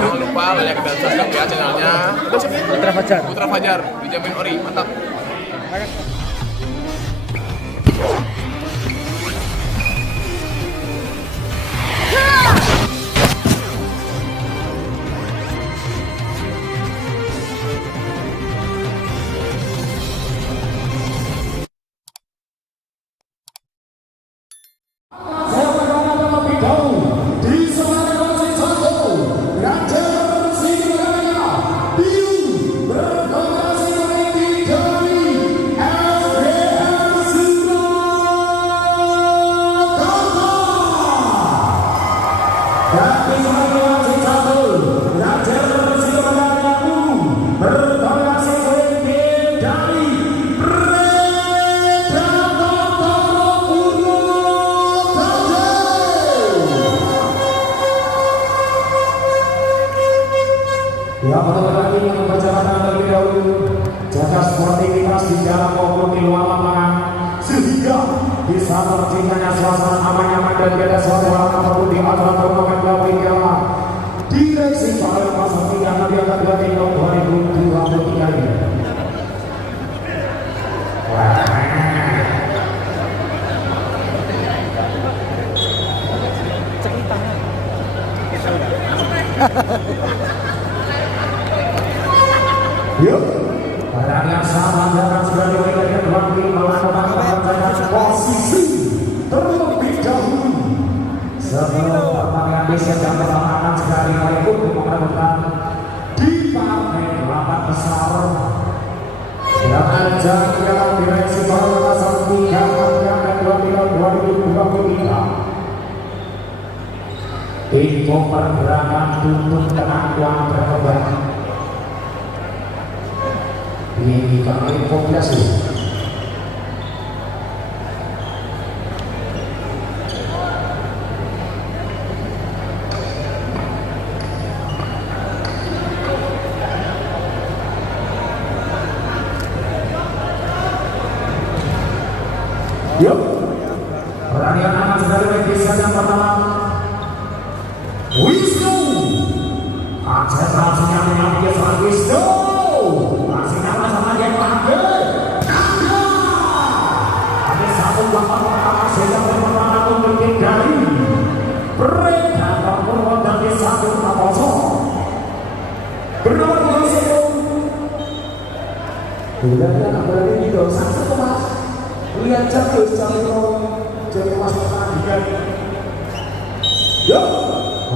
Jangan lupa like dan subscribe ya channelnya Putra Fajar. Putra Fajar, dijamin ori, mantap. Yang pertama lagi yang perjalanan terlebih dahulu, jaga sportivitas di dalam maupun di luar lapangan sehingga bisa terciptanya suasana aman nyaman dan tidak ada suasana apapun di acara turnamen Gawi Piala Direksi Palembang Pasar 3 Nabi Angkat 2 tahun 2023 ini. Yuk, barang yang sama jangan sudah diberikan waktu melakukan pengajaran posisi terlebih dahulu sebelum pertandingan besok yang pertama akan sekali kali pun diperlukan di partai 8 besar dengan jalan direksi Palembang Pasar 3 Nabi 2023. Info pergerakan tutup pengakuan berkembang. Ini kami informasi. Yuk, pertandingan akan segera dimulai yang pertama. Wisnu, konsentrasinya mengambil seorang Wisnu. Masih kalah sama dia panggil. Ada satu lawan pertama sedang berperang untuk menghindari Predator Purwodadi 1-0. Berapa Wisnu? Bulannya apalagi di dosa satu mas. Lihat jatuh jadi mas pertandingan. Yuk,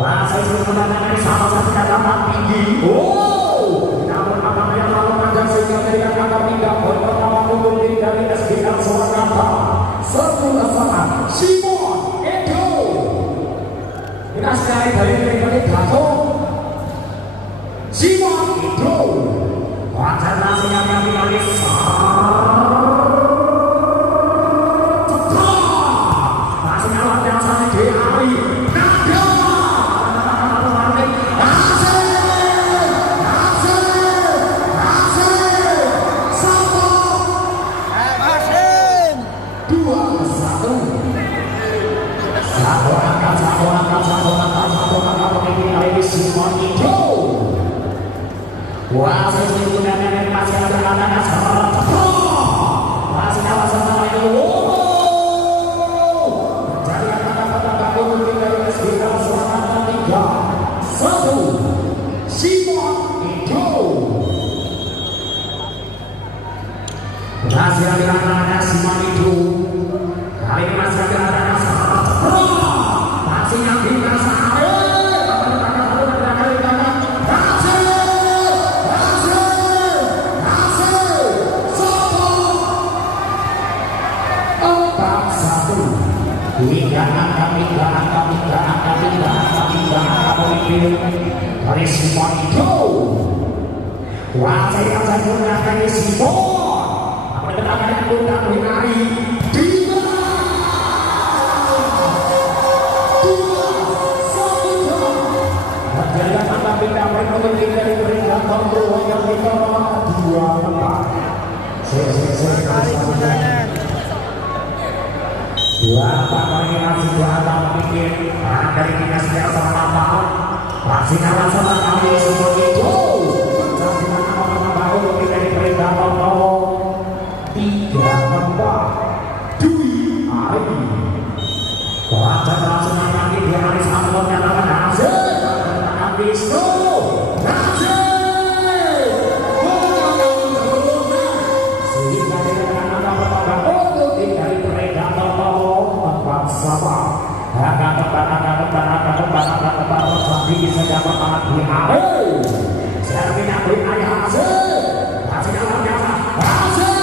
saya sudah menanyakan sama-sama kata tinggi. Oh, namun apa yang lalu panjang sehingga tidak akan tidak pertama untuk dari SBL Surakarta. Satu pasangan Simon Edo. Kita sekali dari Dato Simon Edo. Wajar nasinya kami lagi wah, saya sudah gunakan masih ada anak-anak masih kalah sama itu. Jadi kata-kata untuk dari SBL Surakarta 3-1 Simon itu masih ada anak-anak Simon itu. Kali ini masih ada anak-anak masih yang dikasih. Dari Simon itu wajah yang saya gunakan ini Simon apa yang akan dilakukan hari dua wajah yang akan pindah untuk dari peringkat nomor yang dua tempat. Bapak koordinasi Bapak memikir dari dinas sama masih kalah sama kami semua itu mencapai nama baru dari perintah nomor 3 Dwi Ari wajah langsung lagi di hari Sabtu yang akan hasil Wisnu sehingga dengan nama untuk dari perintah nomor sama akan tapi bisa dapat hari Servina beri ayah hasil dalam biasa hasil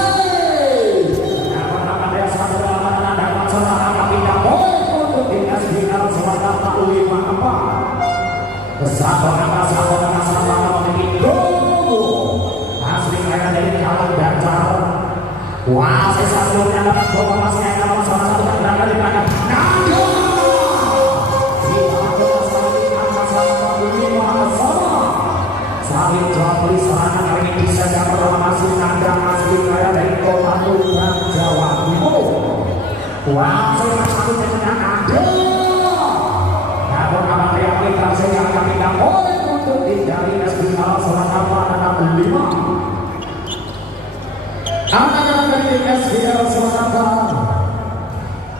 dapat desa dalam dapat selama tidak boleh untuk dinas final selama tak lima apa bersama begitu asli kaya dari kalau dacar wah saya sebelumnya dapat bawa masih ada salah satu berangkat di mana Saling jual beli serangan kali ini bisa dapat masih nandang asli kaya dari kota Tuban Jawa Timur. Wah, saya satu dengan Anda. Namun amat yakin saya akan tidak boleh untuk dicari nasional selama pada 5. Anak-anak dari SBL selama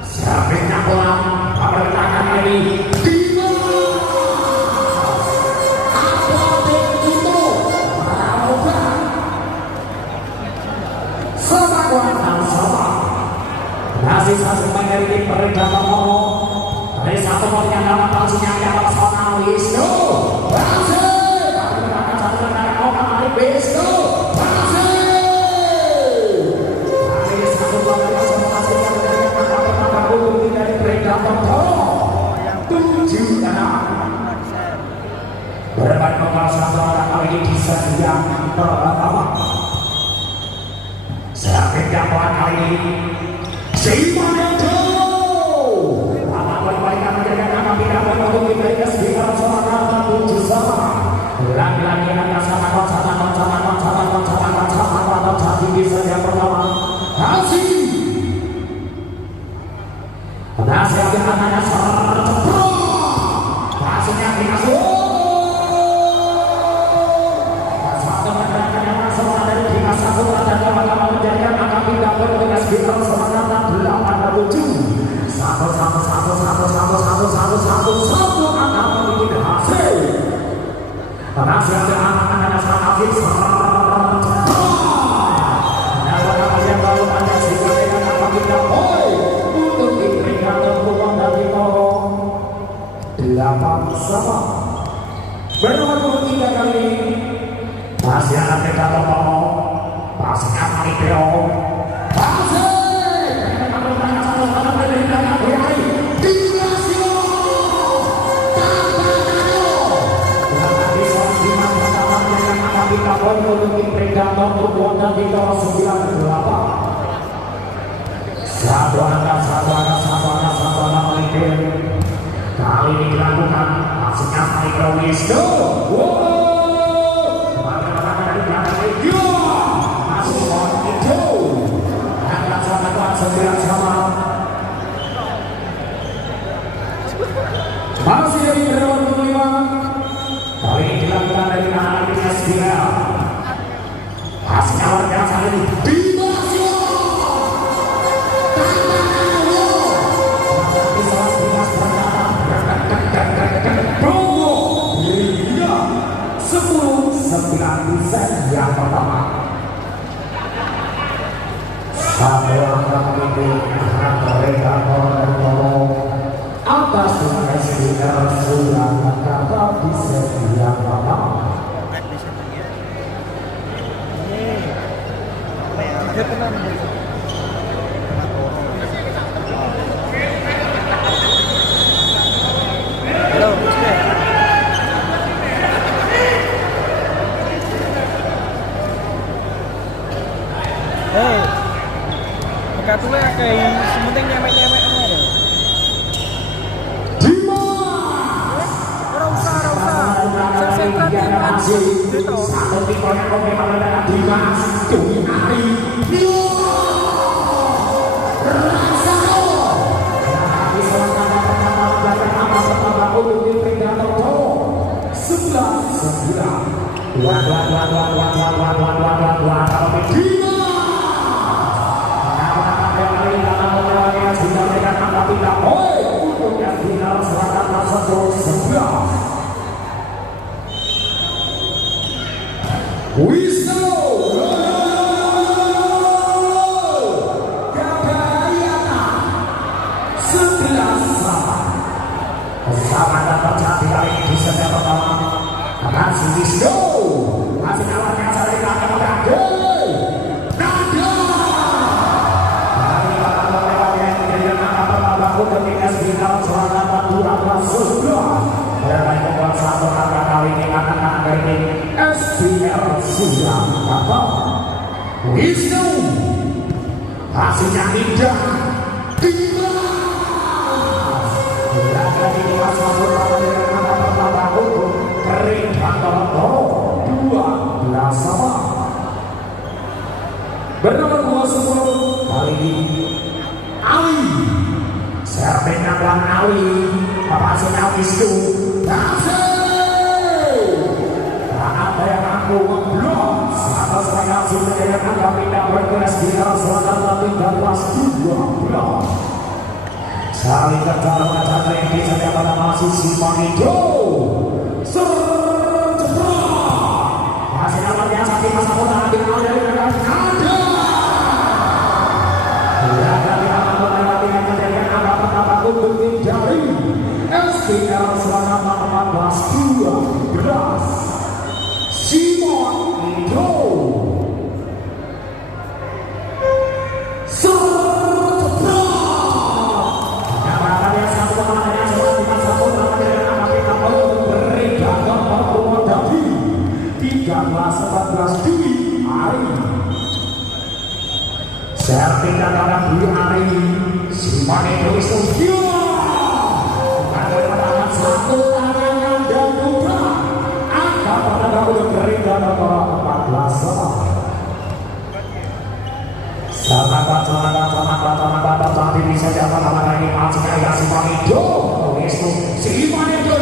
siapnya pulang pada tangan ini. Masih sesuai dari tim perintah nomor dari satu yang dalam palsunya yang personal Wisnu berhasil menggunakan satu dari orang dari Wisnu berhasil dari satu yang personal yang dari angka puluh dari perintah nomor 7 berbat nomor satu orang kali ini bisa yang pertama sakit dakwaan kali ini Simanto apa perbaikan menjaga nama tidak untuk kita sekitar sama 7 sama lagi-lagi akan sama bisa yang pertama hasil yang namanya sercepro hasilnya dikasih satu menjaga yang sama dari dinas satu dan kawan-kawan menjadikan angka tidak bertugas sekitar sama 8 satu akan memiliki hasil. Hasil anak-anak sangat habis. Yang baru ada sehingga dengan apa kita boleh untuk diberikan terpulang dari nomor 8 sama. Bernomor 3 kali. Masih anak kita nomor masih anak itu. Kita boleh predator berbuatan di bawah 98 satu anak melipir kali ini dilakukan maksudnya Micro Wisnu masih orang itu angkat sama 9 sama masih dari berlawan 5 kali ini dilakukan dari anak SBL hasilnya luar biasa ini Dimasio tapi salah dinas bernama Bromo Liga 10-9 yang pertama satu angka itu mereka atas SBL sudah kata di sesi yang pertama. Katanya kayak sementing nyemek-nyemek aja. Hasilnya indah, berada di kelas masuk dengan angka pertama untuk kering kantor 12 sama. Bernomor 20 kali ini Ali, servisnya pelan Ali, papasnya Wisnu, ada yang aku ngeblok. Atas saya sudah dengan angka pindah bergerak di arah selatan tinggal kelas 12. Saling kejar mengejar lagi saja pada masih Simon Ido. Sercepat. Masih namanya sakit masa pun ambil dari belakang ada. Berada di atas melewati yang menjadikan angka pertama untuk tim dari SPL selatan 14-12. Simon Indo Sercepat yang satu temannya setelah satu temannya dengan angka kita untuk berbeda gambar Purwodadi 13-14 Dwi Ari servis dalam Dwi Ari Simon Indo Studio ada pertama satu tangan dan dua pada udah kering dan nomor 14 Selamat bisa dapat nama lagi maksudnya ya Simon Indo Wisnu Simon Indo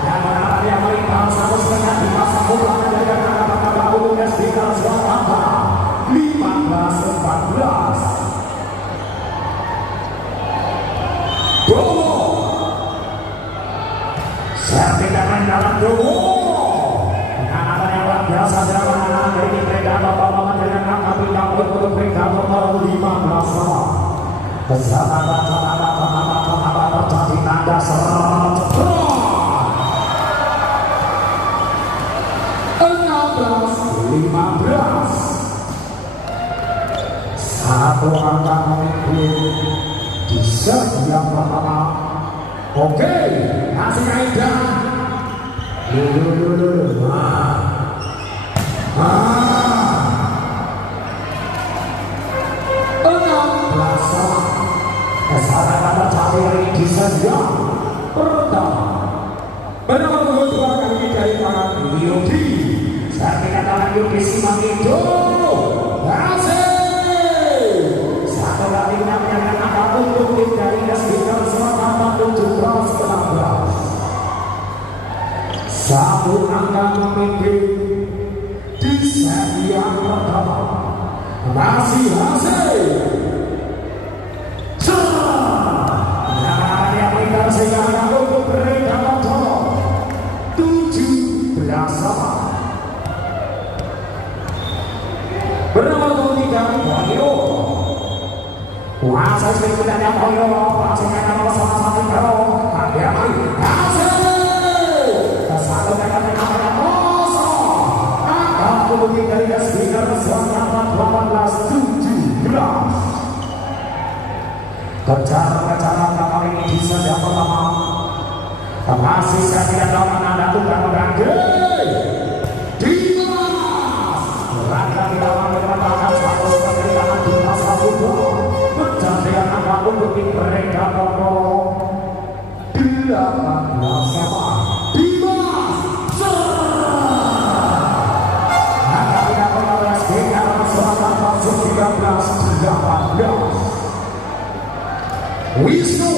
dan menang yang melintang 1,5 bulan dari angka untuk SDK Swasta 15-14 Bowo servis dengan dalam Bowo dengan yang luar biasa serangan dari Predator Bapak dengan angka bintang untuk Predator nomor 15 bersama terjadi tanda sercepat 16-15 satu angka memimpin di set yang pertama. Oke, kasih kaidah. Kesalahan terjadi di set yang pertama. Bernomor 2 kali dari tangan Yudi. Saya katakan Yudi Simon Indo. Satu kali menyampaikan angka untuk tim dari SBK selama 17-16. Satu angka memimpin di set yang pertama. Masih hasil. Sehingga ada untuk beredar tolong 17 sama. Bernomor 3 Wahyu. Kuasa sebenarnya Wahyu, pastinya nomor sama-sama pro. Ada hasil. Satu kata namanya kosong. Angka puluh dari speaker selama 18-17. Kejar-kejaran kapal ini bisa yang pertama. Masih saya tidak tahu mana ada tukang berangge. Dimas berada di dalam mengatakan satu seperti tangan Dimas Sabudo. Kejar dengan angka untuk mereka nomor 18 sama. Dimas angka tidak pernah SBK selatan masuk 13-18. Wisnu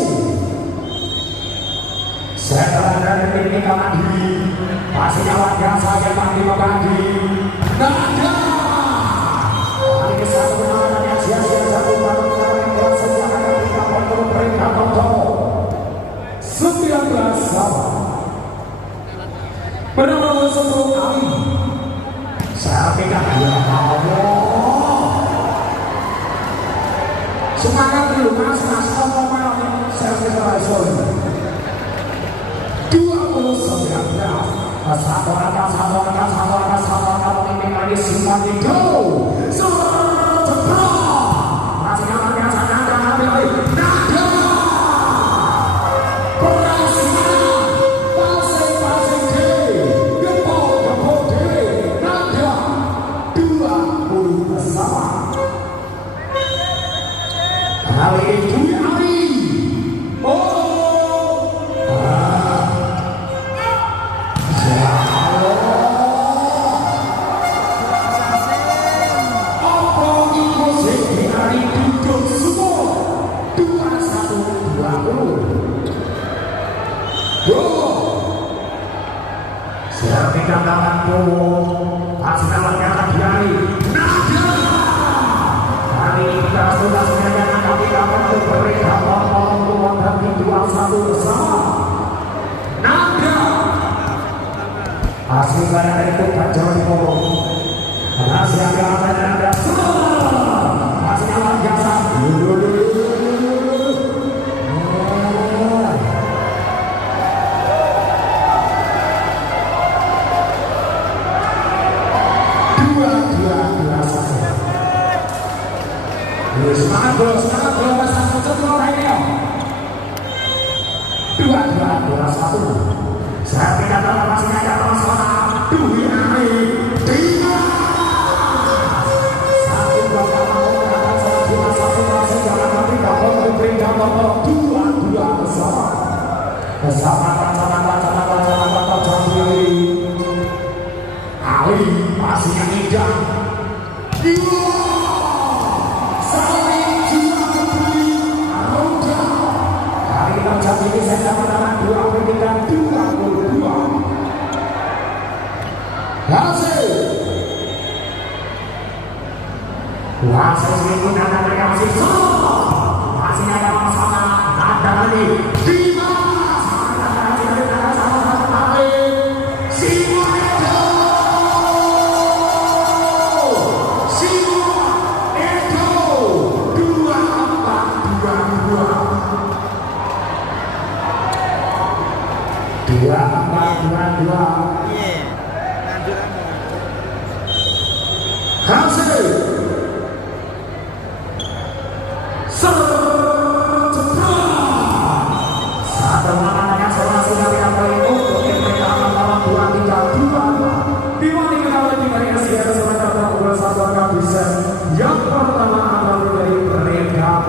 saya terangkan ini kawan di masih kawan biasa yang mandi mengganti nada hari ke satu kemenangan yang sia-sia satu tahun yang kuasa yang akan diberikan untuk mereka Toto 19 sama bernama Soto Ali saya pegang ya Allah semangat dulu mas ngomong saya pegang sorry 29 satu angka pemimpin lagi simpan di go masih aman yang sangat nada pasang gepok nada 20 bersama kali ini hasil barang itu kacau di kolom hasil agama dan ada hasil alam jasa semangat bro pasang pucuk bro lainnya 2-2-2-1 saya tidak tahu masih ada masalah Dwi Ari Dimas satu bakal mau berangkat satu masih jangan nanti dapat memberi gambar 2-2 bersama Ali masih yang indah saat ini saya dapat tangan 2 pendidikan 22 hasil selingkuh dan mereka masih ada masalah ada lagi Dimas sama-sama tali Simon Edo 2-4-2-2 hasil saat permainannya selesai dari apa itu untuk pertama lawan 2-3-2 dibandingkan oleh tim Asia sementara nomor 1 akan bisa yang pertama adalah dari mereka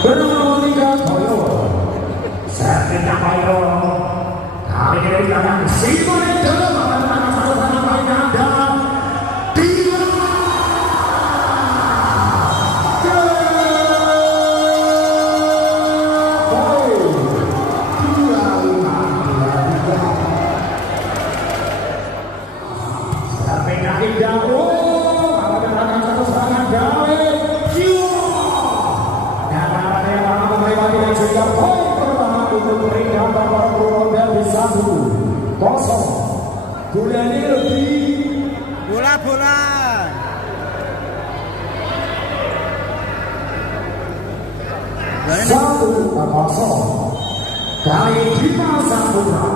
bernama Liga Toyo Sergina Toyo kali ini di belakang Simon Edo mengatakan satu-satu baiknya dan Bulan ini lebih bola 1-0 kali Dimas Saputra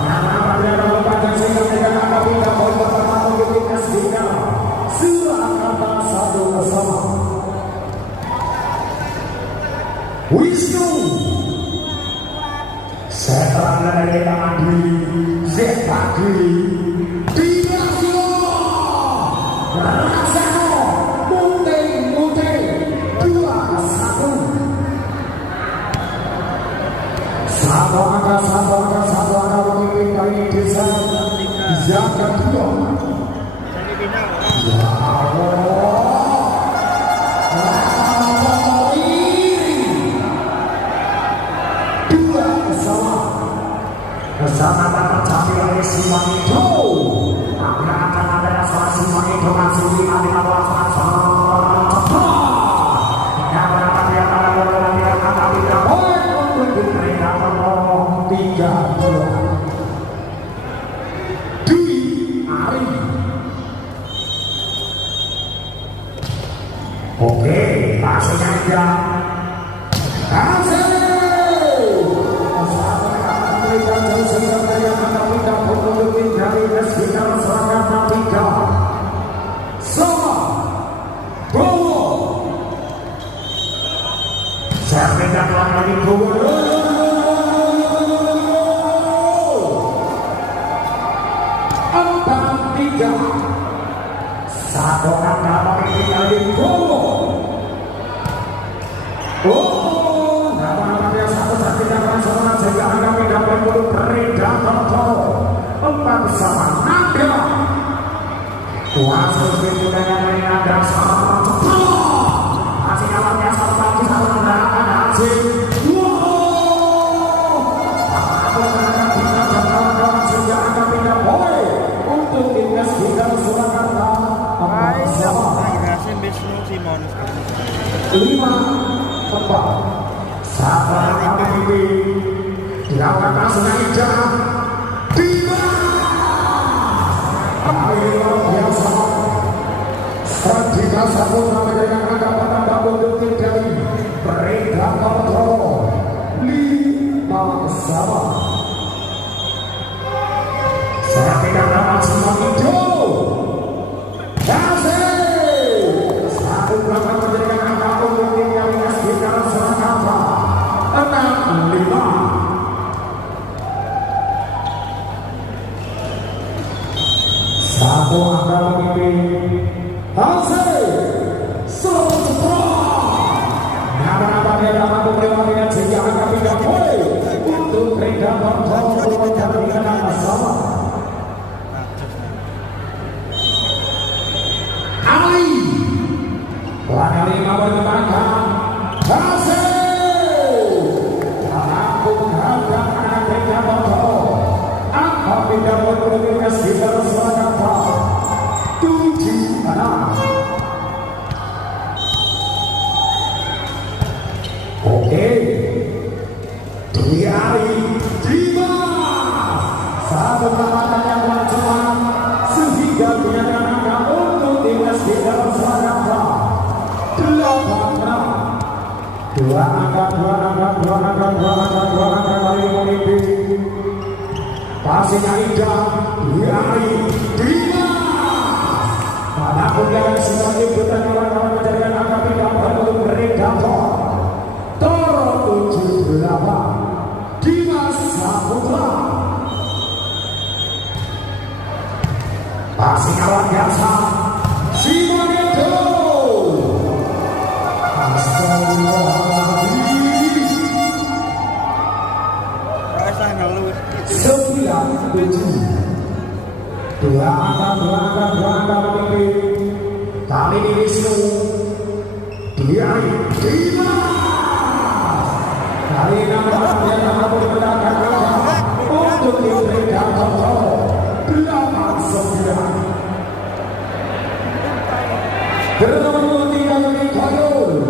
menyatakan pada lembaga sehingga mereka akan pindah poin pertama untuk timnas kita Surakarta 1-0 Wisnu setelah sebelah dari tangan di Zebadi Dinasio Rasano Mute 2-1. Satu angka memimpin kali desa Zakaria. Ya Allah. Bersama tercapai oleh Simanito. Akan ada suara Simanito masih 15 yang berapa dia pada bola dia kata tidak boleh untuk mereka menolong 3-2 di Ari. Oke, pasnya dia satu angka memimpin dari Bowo. Oh, nama dia satu tidak langsung sehingga angka tidak perlu Predator 4 bersama Naga. Kuasa itu dengan Naga sama cepat. Masih awalnya satu lagi satu mendaratan hasil. Aku akan tidak jangkauan sehingga angka tidak boleh untuk investigasi Surakarta. 5 tempat sabar ini dilakukan langsung aja tiba ayo biasa ketika satu sampai dengan anggapan bangun detik dari Predator 5 sama saya tidak dapat semua itu satu belakang menjadikan angka untuk yang sekitar Surakarta 6-5. Satu angka memimpin hasil nama-nama dia dapat memperlihatkan sehingga angka tidak boleh untuk Predator untuk mencari angka sama. Warna 5 berkembangkan hasil Ampun harga anak Predator apa tidak berkualitas di dalam Surakarta 7-6. Oke Dwi Ari Dima satu pertandingan yang macam sehingga punya angka untuk timnas di dalam Surakarta 8-6. Dua angka kali memimpin. Passingnya indah Dwi Ari Dima. Pada kemudian sebagai pertandingan kawan menjadikan angka tidak untuk Predator. Toro 7-8 Dimas Saputra. Passing awal biasa Simanito. Dua angka memimpin. Kali ini Wisnu Dwi Ari Dima. Kali ini nama berpendapat untuk tim Predator 8-9. Bernomor 3 dari Khairul.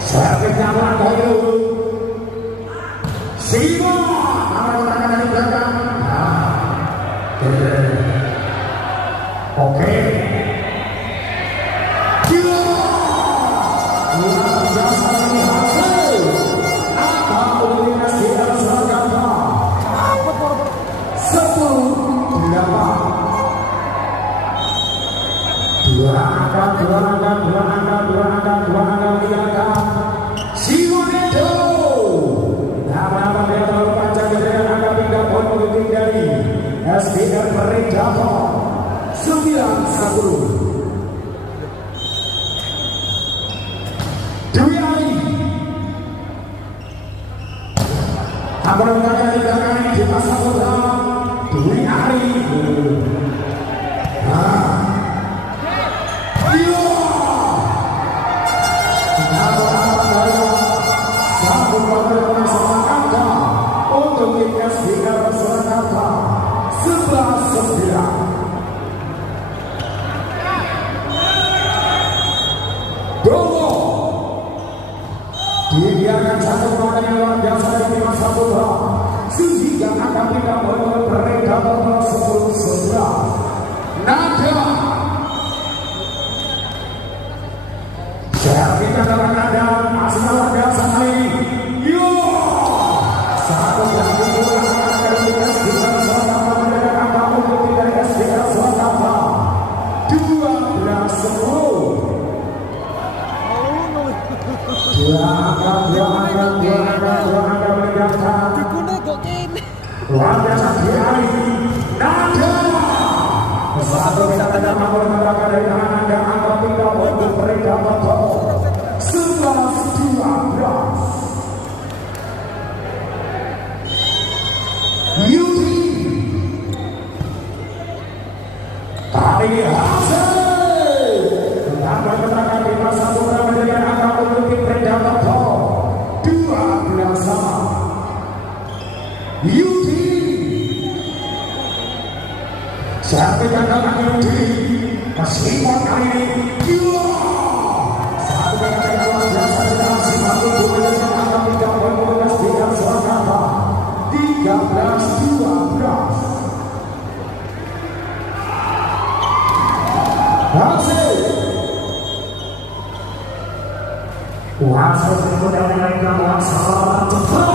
Servisnya Khairul. Simo arah dari belakang. Oke. Luar biasa ini hasil. Apa kualitas di dalam Surakarta? 10-8. Dua angka, 3 angka. Simanito. 9-1. Dwi Ali akan menggunakan tendangan di masa muda. Dwi Ali untuk tim SDK Surakarta 11-9. Domo dibiarkan satu pemain yang luar biasa di masa muda sehingga akan tidak berbeda nomor 10-11. Nada kita dalam keadaan masih luar biasa kali ini. Yo satu yang digunakan dari SDK Surakarta menjadi angka untuk dari SDK Surakarta 12-10. Dua angka meninggalkan luar biasa Dwi Nada satu kita tidak mampu mendapatkan dari tangan Anda angka tidak untuk mereka betul 11-12. Yudi kali ini hasil dapat menangkan di masa muda menjadi angka untuk tim mereka betul 12-sama. Yudi sampai katakan Yudi meskipun kali ini satu kata luar biasa dengan simak itu menjadi angka tidak bermudas di Surakarta 13-12. Hasil wasit berikutnya mengenai masalah cepat.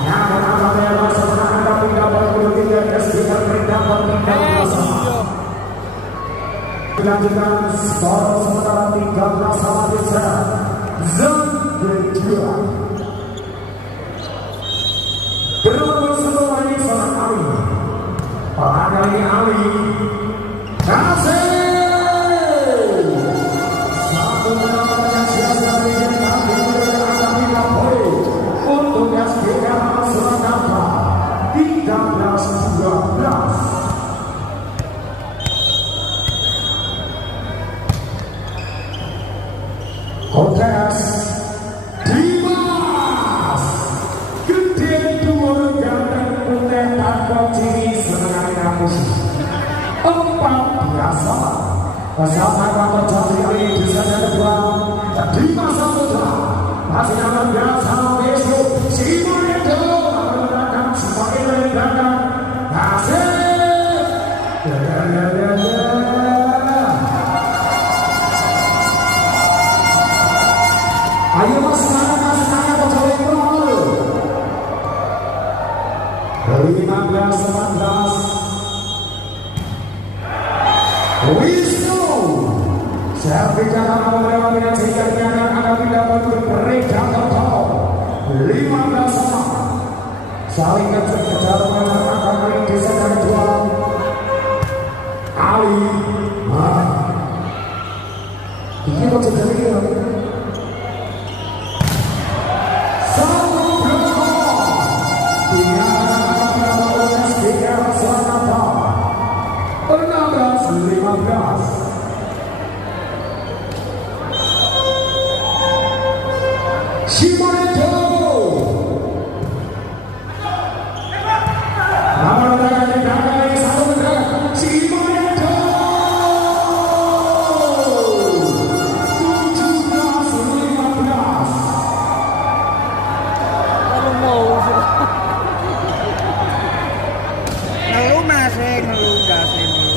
Namun apabila masa menangkap tidak berkulit SDK mendapat tindak masalah. Dilanjutkan skor sementara 13-13. Zon kedua. Berlalu setelah ini seorang Ali. Pada ini Ali hasil satu menang yang sia-sia bikin kami berangkat 3 poin untuk SDK Surakarta 13-12. Kontes Dimas gede dhuwur ganteng putih tanpa ciri senengane kampus 14. Bersama Bapak Jatri Ali di sana kedua Dimas Saputra masih akan biasa besok Simon Edo menggunakan sebagai dari belakang hasil ayo mas semangat Bocah Pro 15-14. Wisnu saya bicara melewati yang sehingga dinyatakan akan tidak untuk mereka total 15-sama. Saling kejar akan merintis sedang jual Ali ini kok jadi ini satu berapa dinyatakan akan tidak untuk SDK Surakarta 16-15. Simon Edo lawan tangan di belakang lagi satu meter Simon Edo 17-15.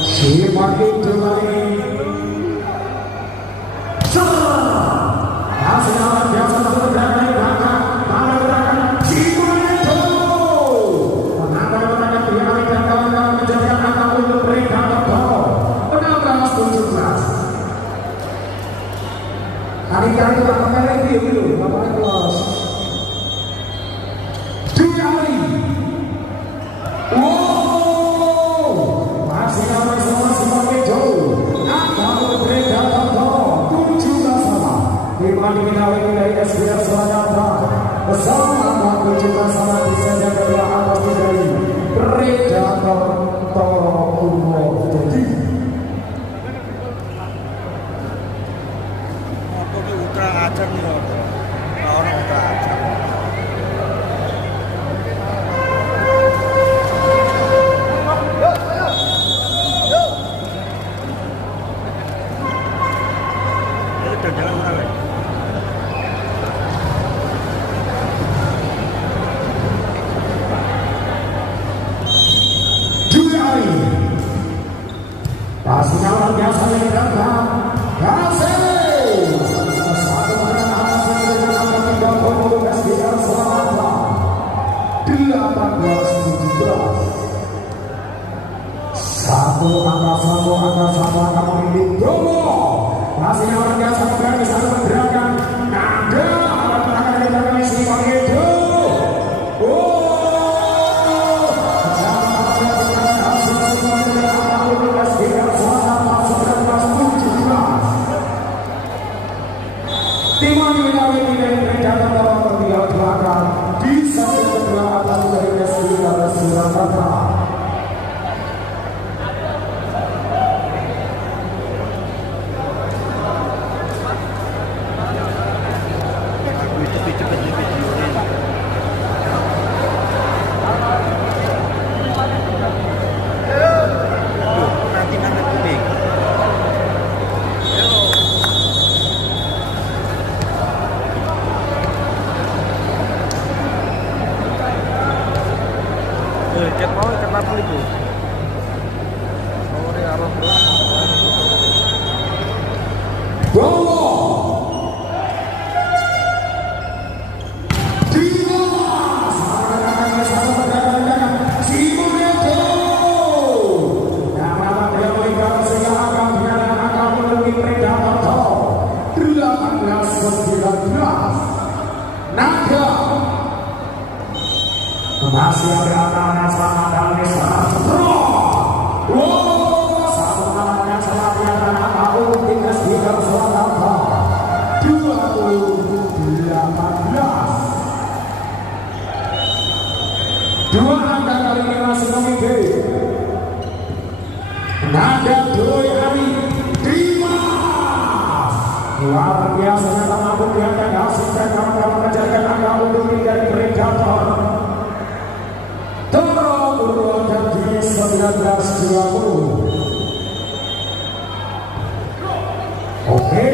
Simon Edo lagi hasil lawan biasa satu meter di belakang mana gerakan Simon Edo menambah gerakan Dwi Ali dan kawan-kawan menjadikan angka untuk mereka betul 16-17. Kali-kali itu apa kali itu apa kelas Dwi Ali masih ramai semua Simon Edo dari SBR Surakarta bersama pencipta sama desain yang kedua atas dari Predator Toro Purwodadi. Apa ki ultra ajar nih orang ultra ajar. Jangan orang lain. Pastinya luar biasa yang datang. Kasih satu menang atas dengan angka 30 SBR Surakarta 18-17. Satu angka memilih Bromo. Pastinya luar biasa berani satu pergerakan. Nada alat perangkat yang terkait si Pangedo. Timon Wilawi dari Predator Toro tertinggal belakang di sesi kedua atas dari SBR Surakarta. Ket mau kenapa itu? Sore arah Bromo Dimas si Moneto nama beliau ibarat sehingga akan biarkan akan melalui Predator Toro 18-19. Naga masih ada anak sama Danis Satro. Satu namanya sama dia dan aku timnas SBR Surakarta 2018. Dua angka kali ini masih memiliki Nada Doi Ari Dimas. Luar biasa nyata mampu diangkat hasil dan kawan-kawan mengejarkan angka untuk dari Predator Toro Purwodadi 19-20. Oke.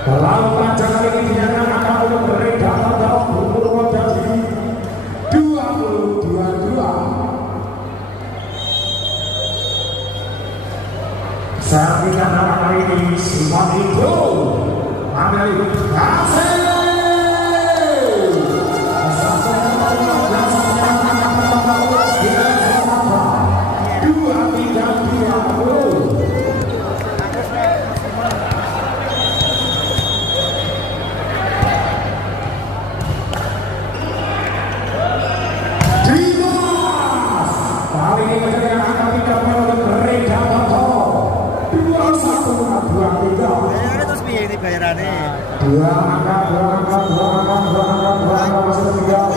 Terlalu panjang ini dinyatakan akan untuk Predator Toro Purwodadi 20-22. Sertifikat nama kali ini Simon Indo ambil hasil. Dua angka masih tinggal.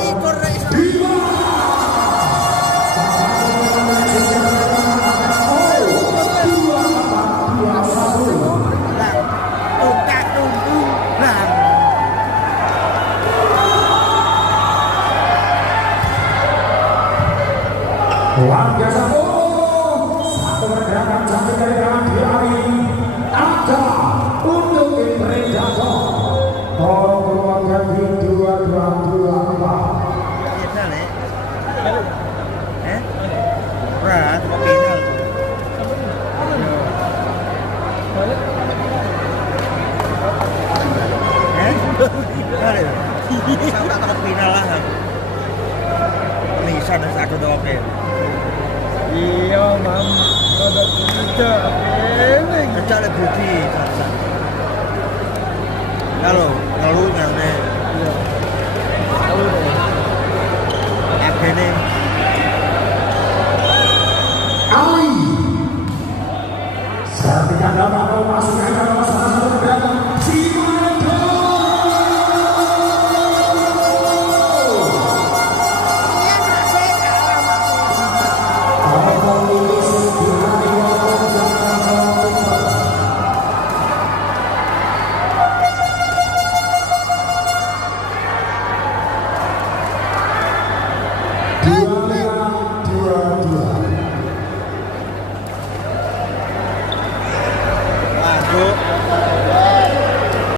Luar biasa. serangan cantik dari kanan kiri ada untuk tim Predator. Tolong keluarkan di 2224. Final berat final Sao tak final lah bisa ada satu doang ya Iya, Mam. Ada tidak. kecil ada bukti kalau ngeluh nanti Iya. Lalu deh. FB ini